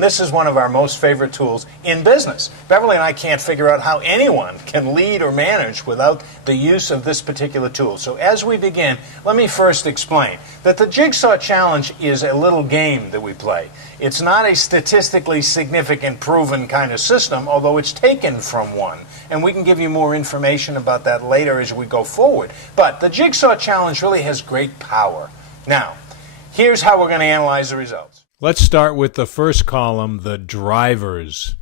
This is one of our most favorite tools in business. Beverly and I can't figure out how anyone can lead or manage without the use of this particular tool. So as we begin, let me first explain that the Jigsaw Challenge is a little game that we play. It's not a statistically significant, proven kind of system, although it's taken from one. And we can give you more information about that later as we go forward. But the Jigsaw Challenge really has great power. Now, here's how we're going to analyze the results. Let's start with the first column, the drivers.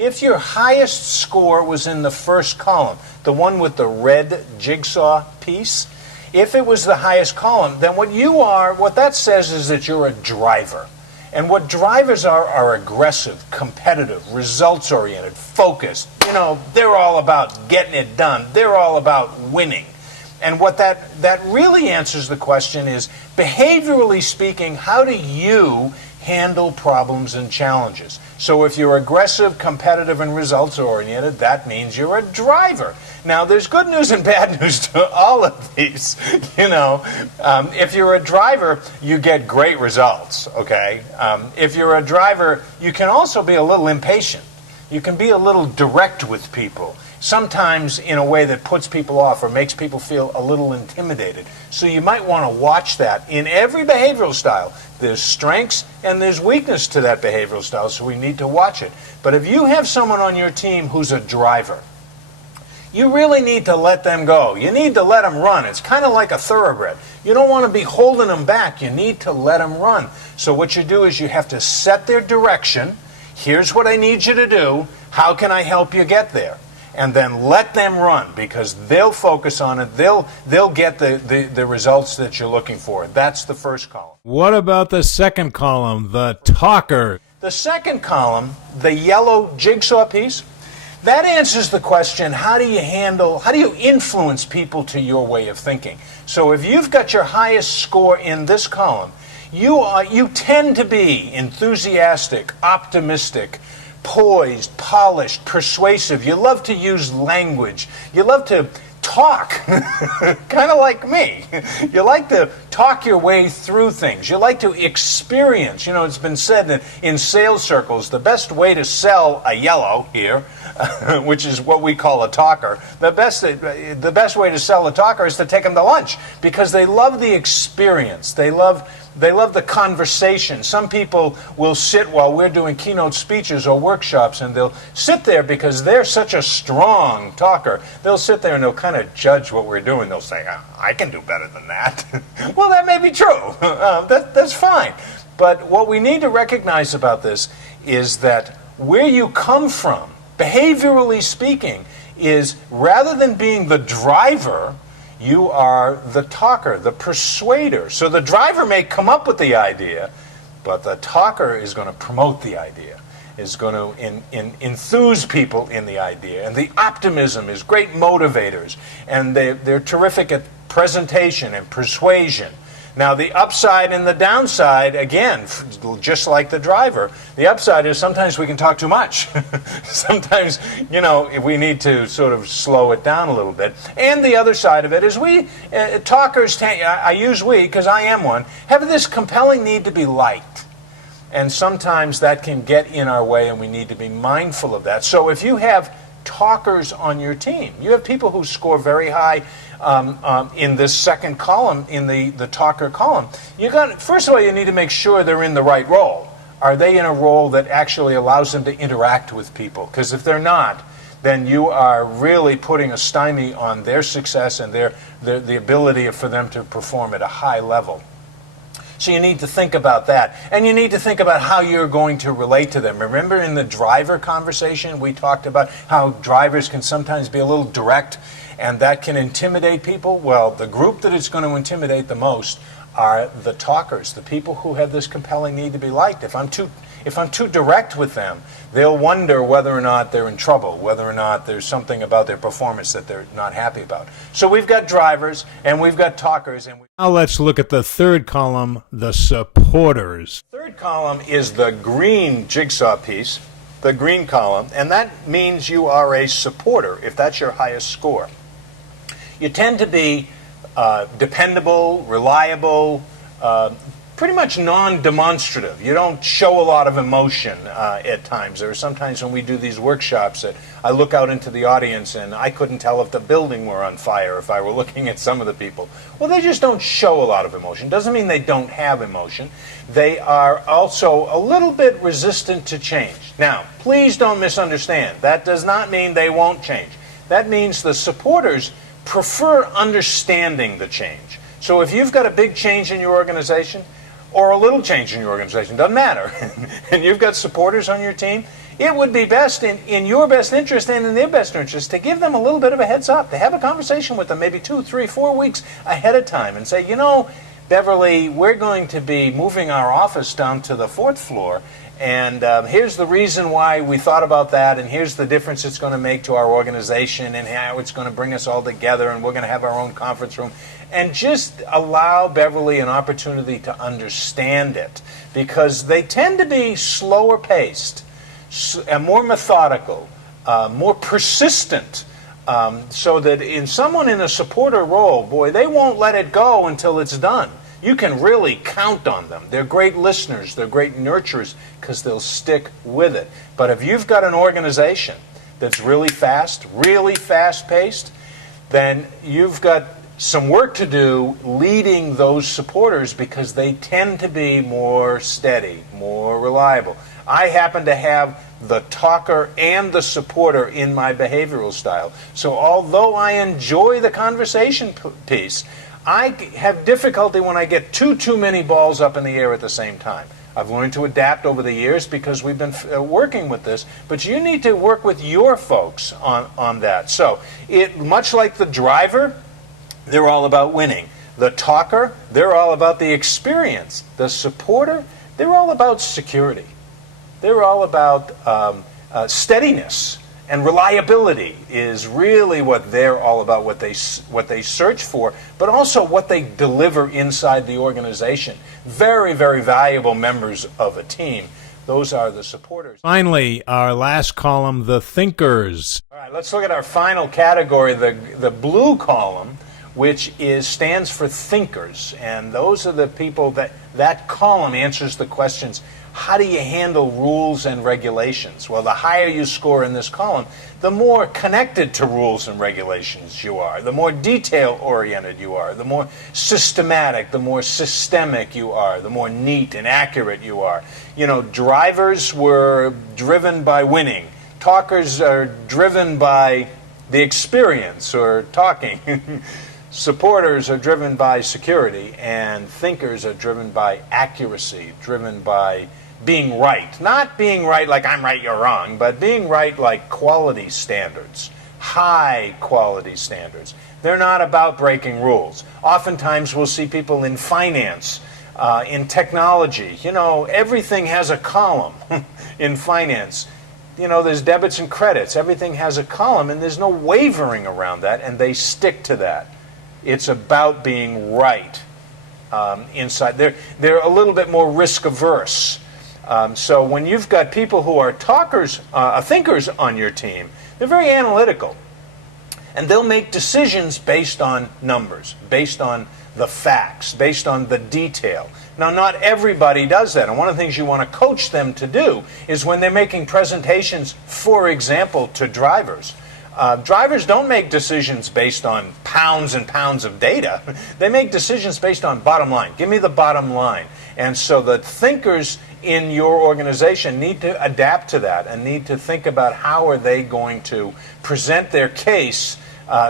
If your highest score was in the first column, the one with the red jigsaw piece, if it was the highest column, then what that says is that you're a driver. And what drivers are aggressive, competitive, results-oriented, focused. You know, they're all about getting it done. They're all about winning. And what that really answers the question is, behaviorally speaking, how do you handle problems and challenges? So if you're aggressive, competitive, and results-oriented, that means you're a driver. Now, there's good news and bad news to all of these. You know, if you're a driver, you get great results, okay? If you're a driver, you can also be a little impatient. You can be a little direct with people, sometimes in a way that puts people off or makes people feel a little intimidated. So you might want to watch that. In every behavioral style, there's strengths and there's weakness to that behavioral style, so we need to watch it. But if you have someone on your team who's a driver, you really need to let them go. You need to let them run. It's kind of like a thoroughbred. You don't want to be holding them back. You need to let them run. So what you do is you have to set their direction. Here's what I need you to do. How can I help you get there? And then let them run, because they'll focus on it. They'll get the results that you're looking for. That's the first column. What about the second column, the talker? The second column, the yellow jigsaw piece, that answers the question, how do you influence people to your way of thinking? So if you've got your highest score in this column, you tend to be enthusiastic, optimistic, poised, polished, persuasive. You love to use language. You love to talk, kind of like me. You like to talk your way through things. You like to experience. You know, it's been said that in sales circles, the best way to sell a yellow here, which is what we call a talker, the best way to sell a talker is to take them to lunch, because they love the experience. They love the conversation. Some people will sit while we're doing keynote speeches or workshops, and they'll sit there because they're such a strong talker. They'll sit there and they'll kind of judge what we're doing. They'll say, I can do better than that. Well, that may be true. That's fine. But what we need to recognize about this is that where you come from, behaviorally speaking, is rather than being the driver, you are the talker, the persuader. So the driver may come up with the idea, but the talker is going to promote the idea, is going to enthuse people in the idea. And the optimism is great motivators, and they're terrific at presentation and persuasion. Now, the upside and the downside, again, just like the driver, the upside is sometimes we can talk too much. Sometimes, you know, we need to sort of slow it down a little bit. And the other side of it is talkers, I use we because I am one, have this compelling need to be liked. And sometimes that can get in our way, and we need to be mindful of that. So if you have talkers on your team, you have people who score very high in this second column, in the talker column. First of all, you need to make sure they're in the right role. Are they in a role that actually allows them to interact with people? Because if they're not, then you are really putting a stymie on their success and the ability for them to perform at a high level. So you need to think about that. And you need to think about how you're going to relate to them. Remember in the driver conversation, we talked about how drivers can sometimes be a little direct, and that can intimidate people. Well, the group that it's going to intimidate the most are the talkers, the people who have this compelling need to be liked. If I'm too direct with them, they'll wonder whether or not they're in trouble, whether or not there's something about their performance that they're not happy about. So we've got drivers and we've got talkers. Now let's look at the third column, the supporters. Third column is the green jigsaw piece, the green column, and that means you are a supporter if that's your highest score. You tend to be dependable, reliable, pretty much non-demonstrative. You don't show a lot of emotion at times. There are sometimes when we do these workshops that I look out into the audience and I couldn't tell if the building were on fire if I were looking at some of the people. Well, they just don't show a lot of emotion. Doesn't mean they don't have emotion. They are also a little bit resistant to change. Now, please don't misunderstand. That does not mean they won't change. That means the supporters prefer understanding the change. So if you've got a big change in your organization, or a little change in your organization, doesn't matter, and you've got supporters on your team, it would be best in your best interest and in their best interest to give them a little bit of a heads up, to have a conversation with them maybe 2, 3, 4 weeks ahead of time and say, you know, Beverly, we're going to be moving our office down to the 4th floor, and here's the reason why we thought about that, and here's the difference it's going to make to our organization, and how it's going to bring us all together, and we're going to have our own conference room. And just allow Beverly an opportunity to understand it, because they tend to be slower paced, more methodical, more persistent, so that in someone in a supporter role, boy, they won't let it go until it's done. You can really count on them. They're great listeners. They're great nurturers because they'll stick with it. But if you've got an organization that's really fast-paced, then you've got some work to do leading those supporters, because they tend to be more steady, more reliable. I happen to have the talker and the supporter in my behavioral style. So although I enjoy the conversation piece, I have difficulty when I get too many balls up in the air at the same time. I've learned to adapt over the years because we've been working with this, but you need to work with your folks on that. So much like the driver, they're all about winning. The talker, they're all about the experience. The supporter, they're all about security. They're all about steadiness, and reliability is really what they're all about, what they search for, but also what they deliver inside the organization. Very, very valuable members of a team. Those are the supporters. Finally, our last column, the thinkers. All right, let's look at our final category, the blue column, which stands for thinkers. And those are the people that column answers the questions. How do you handle rules and regulations? Well, the higher you score in this column, the more connected to rules and regulations you are, the more detail-oriented you are, the more systematic, the more systemic you are, the more neat and accurate you are. You know, drivers were driven by winning. Talkers are driven by the experience or talking. Supporters are driven by security, and thinkers are driven by accuracy, driven by being right. Not being right like I'm right, you're wrong, but being right like quality standards, high quality standards. They're not about breaking rules. Oftentimes we'll see people in finance, in technology. You know, everything has a column in finance. You know, there's debits and credits. Everything has a column, and there's no wavering around that, and they stick to that. It's about being right inside. They're a little bit more risk averse. So when you've got people who are talkers, thinkers on your team, they're very analytical. And they'll make decisions based on numbers, based on the facts, based on the detail. Now, not everybody does that. And one of the things you want to coach them to do is when they're making presentations, for example, to drivers. Drivers don't make decisions based on pounds and pounds of data. They make decisions based on bottom line. Give me the bottom line. And so the thinkers in your organization need to adapt to that and need to think about how are they going to present their case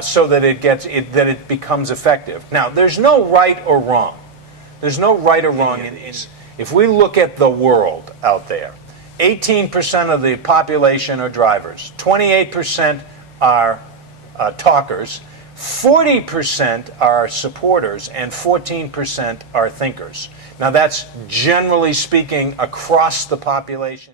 so that it becomes effective. Now, there's no right or wrong. There's no right or wrong. If we look at the world out there, 18% of the population are drivers, 28% are talkers, 40% are supporters, and 14% are thinkers. Now, that's generally speaking across the population.